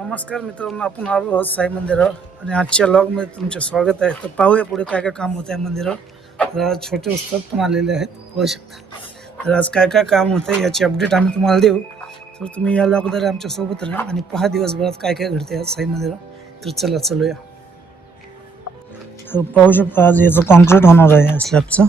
नमस्कार मित्रांनो, आपण आलो आहोत साई मंदिरावर आणि आजच्या लॉगमध्ये तुमचे स्वागत आहे. तर पाहूया पुढे काय काय काम होतं आहे मंदिरावर. तर आज छोटे उस्ताद पण आलेले आहेत, पाहू शकता. तर आज काय काय काम होतं याची अपडेट आम्ही तुम्हाला देऊ. तर तुम्ही या लॉगद्वारे आमच्यासोबत राहा आणि पहा दिवसभरात काय काय घडते आज साई मंदिरावर. तर चला चलूया. तर पाहू शकता आज याचं कॉन्क्रीट होणार आहे स्लॅबचं.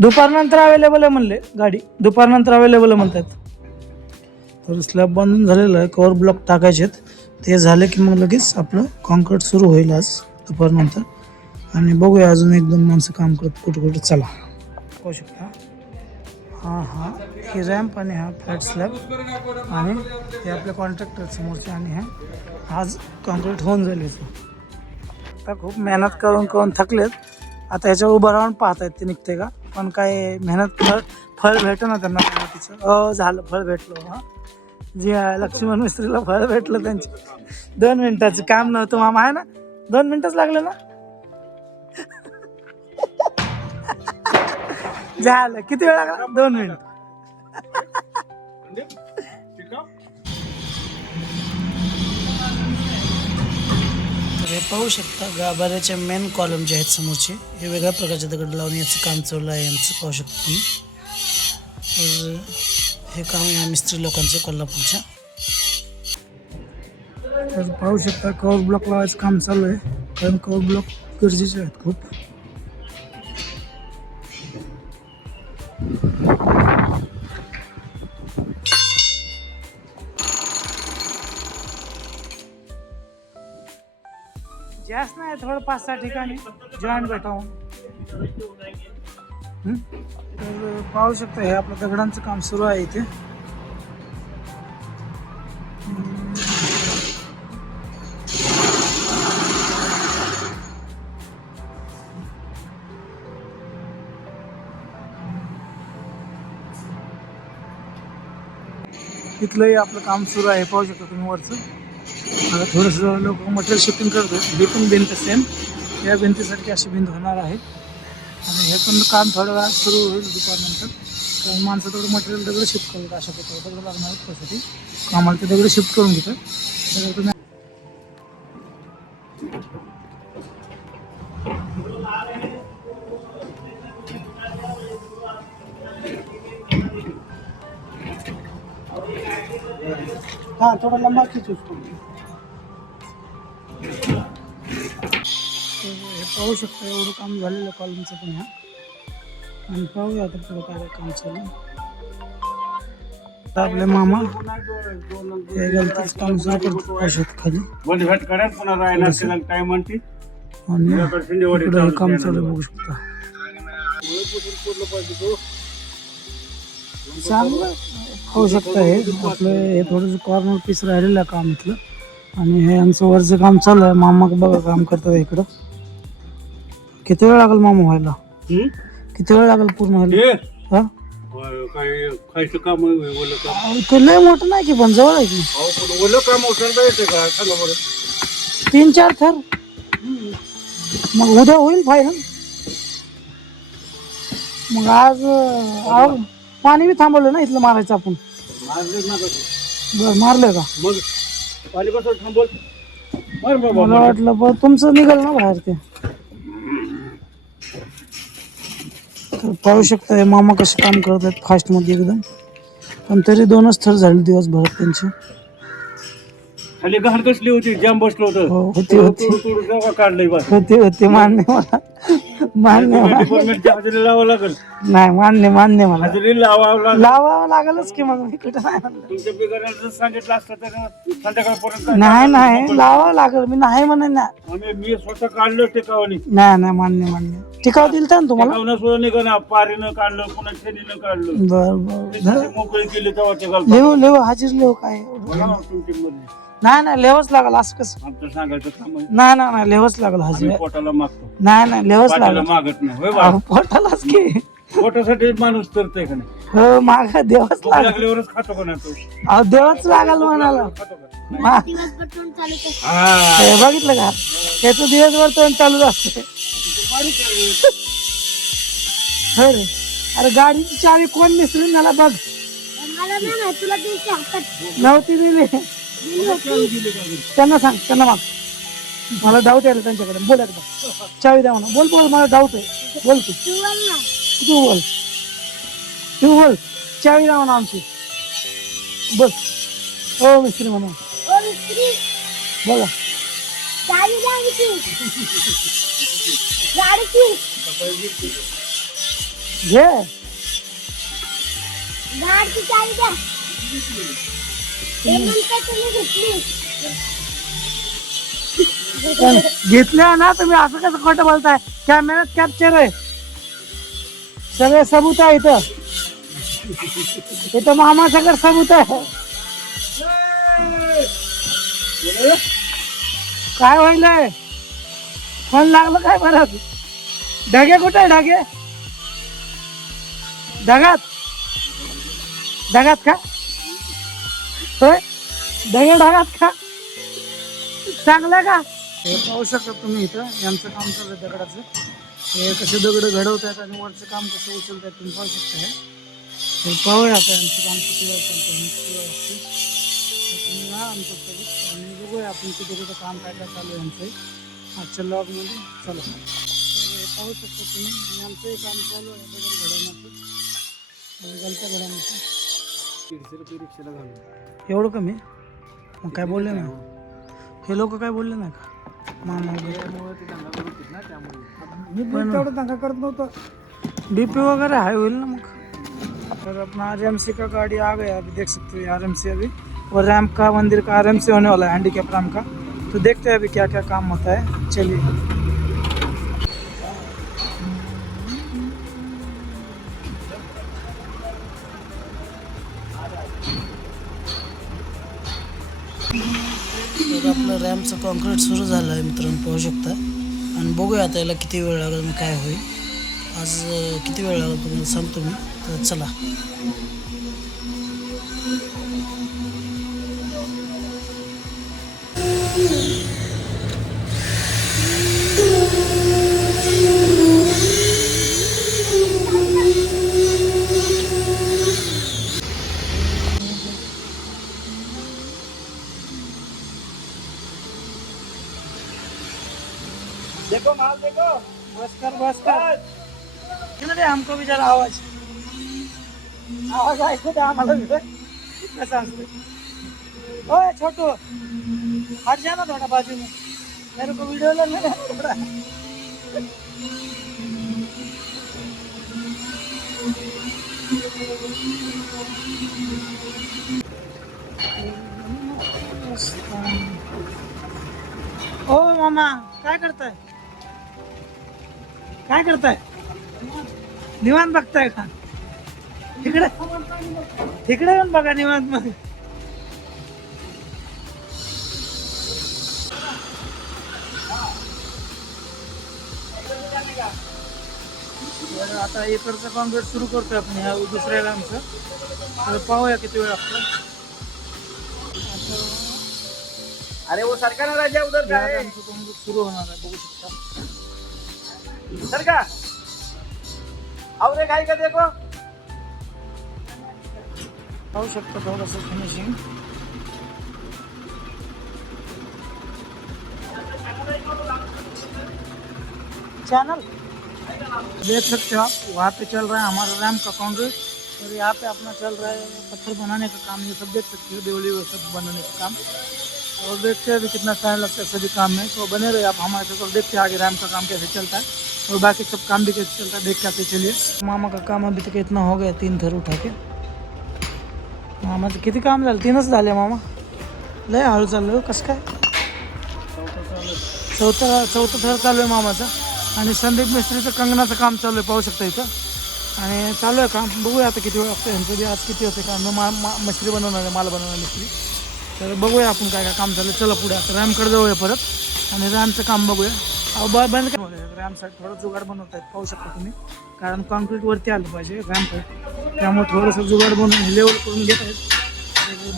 दुपारनंतर अवेलेबल आहे म्हणले, गाडी दुपारनंतर अवेलेबल म्हणतात. तर स्लॅब बांधून झालेलं आहे, कवर ब्लॉक टाकायचे आहेत. ते झाले की मग लगेच आपलं कॉन्क्रीट सुरू होईल आज दुपारनंतर. आणि बघूया अजून एक दोन माणसं काम करत कुठं कुठं. चला पाहू शकता. हा ही रॅम्प आणि हा फ्लॅट स्लॅब आणि ते आपल्या कॉन्ट्रॅक्टर समोरचे आणि हे आज कॉन्क्रीट होऊन जाईल याचं. आता खूप मेहनत करून थकलेत. आता याच्यावर उभं राहून पाहत आहेत ते निघते का, पण काय मेहनत फळ भेटतं ना त्यांना मेहनतीचं. झालं, फळ भेटलं. जी लक्ष्मण मिस्त्रीला फळ भेटलं त्यांचे. 2 मिनिटाचं काम नव्हतं मामा, आहे ना. 2 मिनिटच लागले ना. झालं, किती वेळ लागला? 2 मिनिट. हे पाहू शकता गाभाऱ्याच्या मेन कॉलम जे आहेत समोरचे, हे वेगळ्या प्रकारचे दगड लावून याचं काम चालू आहे यांचं, पाहू शकता तुम्ही. तर हे काम या मिस्त्री लोकांचं कोल्हापूरच्या. तर पाहू शकता कवर ब्लॉक लावायचं काम चालू आहे, कारण कवर ब्लॉक गरजेचे आहेत खूप. जास्त नाही, थोडं 5-6 ठिकाणी जॉईंट भेटावून. तर पाहू शकता हे आपलं दगडांचं काम सुरू आहे इथे. इथलंही आपलं काम सुरू आहे, पाहू शकता तुम्ही वरचं. आता थोडंसं लोक मटेरियल शिफ्टिंग करतात. ही पण भिंत सेम या भिंतीसारखी अशी भिंत होणार आहे. आणि हे पण काम थोड्या वेळात सुरू होईल दुपारनंतर, कारण माणसं थोडं मटेरियल दगड शिफ्ट करतात. अशा प्रकारे दगड लागणार आहेत त्यासाठी आम्हाला ते दगड शिफ्ट करून घेतात. तर तुम्ही हाँ थोड़ा लंबा खींच उसको. हे पाहू शकता एवढं काम झालेलं कॉलमचं पण ह्या. आणि पाहूया आता पुढं काय काम चालू. आपले मामा हे गलतीच काम सुरू करतात अशोक खाली. आणि इकडं हे काम चालू बघू शकता. चांगलं होऊ शकतं. हे आपलं हे थोडंसं कॉर्नर पीस राहिलेलं काम इथलं. आणि हे यांचं वरचं काम चालू आहे. मामा बघा काम करतात इकडं. किती वेळ लागेल मामा व्हायला? किती वेळ लागेल पूर्ण व्हायला? हा खायचं काम ते लय मोठं नाही की, पण जवळ आहे की. काम उचलता येते का सांगा बरं. 3-4 थर. मग उद्या होईल फायनल. मग आज पाणी बी थांबवलं ना इथलं मारायचं आपण. बरं मारलं का? मग पाणी कसं थांबवल? मला वाटलं बरं तुमचं निघाल ना बाहेर ते. तर पाहू शकता हे मामा कसे काम करत आहेत फास्ट मध्ये एकदम. पण तरी 2च थर झाले दिवसभरात त्यांचे. खाली घाण कसली होती, जाम बसलो होतं. होते काढलंय बस. होते मान्य मला. मान्य हजेरी लावावं लागेल. नाही मान्य मला. हजेरी लावावं लागेलच की. मग मी कुठं नाही म्हणलं. तुमच्या बिगाऱ्यानं सांगितलं असतं तर संध्याकाळपर्यंत नाही लावावं लागेल. मी नाही म्हणेन ना. मी स्वतः काढलं टिकावणी. नाही मान्य टिकाव दिल तर तुम्हाला. टिकावणं सुद्धा निघा, पारीनं काढलं, पुन्हा शेणीनं काढलं. बरं मोकळी केली तेव्हा ते लिहू हाजीर लिहू काय. नाही लिहावंच लागेल. असं कसं आमचं सांगायचं काम आहे. नाही लिहावंच लागेल हाजीर. पोटाला मागतो. नाही लिहावंच लागेल. मागत नाही पोटालाच की. पोटासाठी माणूस करतोय का नाही? हो माग देवच लागेल. लागल्यावरच खातो का नाही तो? देवच लागेल म्हणाला. हे बघितलं का, त्याचं दिवसभर तोंड चालूच असते. अरे गाडीची चावी कोण मिसळून झाला बघ. नव्हती दिली. त्यांना सांग, त्यांना माग. मला डाऊट आहे त्यांच्याकडे. बोल एकदा, चावी द्या म्हणा. बोल बोल, मला डाऊट आहे. बोल तू तू बोल, तू बोल. चावी द्या म्हणा आमची. बोल. हो मिस्त्री म्हणा. बोला. घे. घेतल्या ना तुम्ही, असं कसं खोटं बोलताय? कॅमेऱ्यात कॅप्चर आहे, सगळे सबूत आहे इथं. इथं मामा सगळं सबूत आहे. काय होईल? फोन लागलं काय परत? ढगे कुठे आहे? ढगे ढगात, ढगात का? होय, ढगे ढगात का? चांगलं का? हे पाहू शकता तुम्ही, इथं यांचं काम चालू आहे दगडाचं. हे कसे दगड घडवत आहेत आणि वरचं काम कसं उचलत आहेत तुम्ही पाहू शकता. हे पाहूया आता यांचं काम किती वेळ चालतं, किती वेळ असते. तुम्ही या आमच्यासोबत आणि बघूया आपण किती कुठं काम काय काय चालू आहे यांचं आजच्या लॉगमध्ये. चला, हे पाहू शकता तुम्ही, आमचंही काम चालू आहे दगड घडवण्याचं, गलत्या घडवण्याचं. 150 रुपये रिक्षाला घालून एवढं कमी? मग काय बोलले ना हे लोक? काय बोलले नाही का मामा वगैरे? मी तेवढं दंगा करत नव्हतं. बीपी वगैरह हाई होईल ना मग. और अपना आरएमसी का गाड़ी आ गया, अभी देख सकते हो आरएमसी अभी, और रैम्प का मंदिर का आरएमसी होने वाला है, हैंडीकैप रैम्प का. तो देखते हैं अभी क्या क्या काम होता है. चलिए. आपलं रॅम्पचं कॉन्क्रीट सुरू झालं आहे मित्रांनो, पाहू शकता. आणि बघूया आता याला किती वेळ लागेल आणि काय होईल. आज किती वेळ लागेल तुम्हाला सांगतो मी. तर चला. देखो माल देखो. बस कर. दे हमको भी जरा आवाज ऐकू दे आम्हाला. कसं असतं? ओए छोटू, हट जा ना थोड़ा बाजू में, मेरे को वीडियो लेने दे थोड़ा. ओ मामा, काय करताय? काय करताय? निवांत बघताय का? तिकडे तिकडे येऊन बघा निवांत. मग आता एकरचं कॉन्क्रीट सुरू करतोय आपण ह्या दुसऱ्या रॅम्पचं. तर पाहूया किती वेळ लागतो. अरे वो सरकार राजा उधर का है. रॅम्पचं कॉन्क्रीट सुरू होणार आहे, बघू शकता. सर का और एक आहे का देखो. पाहू शकता थोडंसं फिनिशिंग. चैनल देख सकते हो आप, वहाँ पे चल रहा है हमारा रैम्प का कॉन्क्रीट, और यहाँ पे अपना चल रहा है पत्थर बनाने का काम. ये सब देख सकते हो, देवली वो सब बनाने का काम. और देखते हैं अभी कितना टाइम लगता है सभी काम में. तो बने रहे आप हमारे साथ और देखते हैं आगे रैम्प का काम कैसे चलता है और बाकी सब काम भी कैसे चलता है, देख के आते चलिए. मामा का काम अभी तक इतना हो गया, 3 थर उठा के. मामाचं किती काम झालं? 3च झाले मामा. लय हळू चाललो कसं काय? चौथा थर चालू आहे मामाचा. आणि संदीप मिस्त्रीचं कंगनाचं काम चालू आहे, पाहू शकता इथं. आणि चालू आहे काम. बघूया आता किती वेळ लागतं यांचं बी. आज किती होते काम. मिस्त्री बनवणार आहे, माल बनवणार मिस्त्री. तर बघूया आपण काय काय काम चालू आहे. चला पुढे आता रॅमकडे जाऊया परत आणि रॅमचं काम बघूया. बंद कर. रॅमसाठी थोडं जुगाड बनवत आहेत, पाहू शकता तुम्ही. कारण कॉन्क्रीट वरती आलं पाहिजे रॅम्प आहे, त्यामुळे थोडंसं जुगाड बनवून लेवल करून घेत आहेत.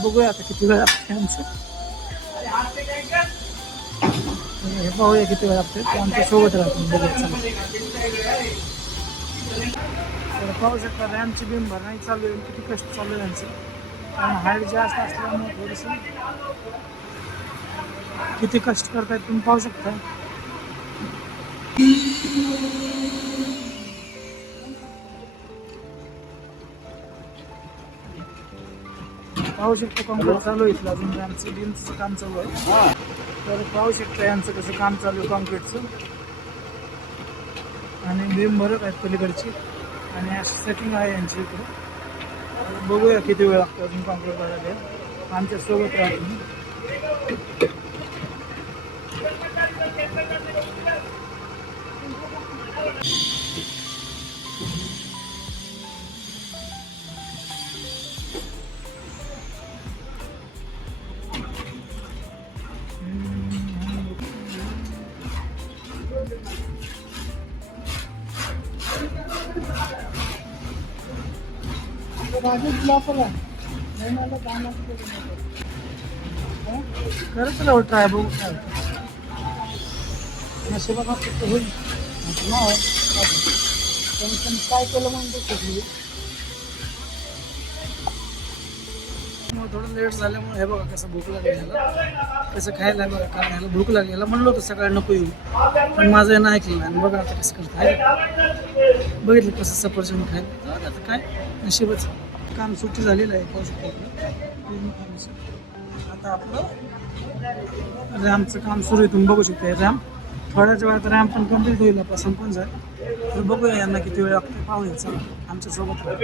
बघूया आता किती वेळ लागते आमचं. हे पाहूया किती वेळ लागते. ते आमच्या सोबत राहतो. बघूया चला. तर पाहू शकता रॅमची बीम भरणी चालू आहे. किती कष्ट चालू आहे यांचं, कारण हाईट जास्त असल्यामुळे थोडंसं किती कष्ट करतायत तुम्ही पाहू शकता. पाहू शकतो कॉन्क्रीट चालू आहे इथलं अजून आमचं बीमचं काम चालू आहे. तर पाहू शकता यांचं कसं काम चालू आहे कॉन्क्रीटचं. आणि बीम भरत आहेत पलीकडची आणि अशी सेटिंग आहे यांची इकडे. बघूया किती वेळ लागतो अजून कॉन्क्रीट भरायला. आमच्या सोबत राहा तुम्ही. खरं चला ट्राय बघू काय नशिबात फक्त होईल पण काय केलं म्हणून थोडं लेट झाल्यामुळे हे बघा कसं भूक लागली ह्याला कसं खायला बघा कारण ह्याला भूक लागली ह्याला म्हणलं होतं सकाळी नको येऊ पण माझं यानं ऐकलं आणि बघा आता कसं करतं बघितलं कसं सफरचंद खायला आता काय नशिबच काम सुट्टी झालेलं आहे पाहू शकतो. आता आपलं रॅम्पचं काम सुरू आहे तुम्ही बघू शकता. रॅम्प थोड्याच वेळात रॅम्प पण कम्प्लीट होईल आपला संपून जाईल. तर बघूया यांना किती वेळ लागतो पाहूया चला आमच्या सोबत राहा.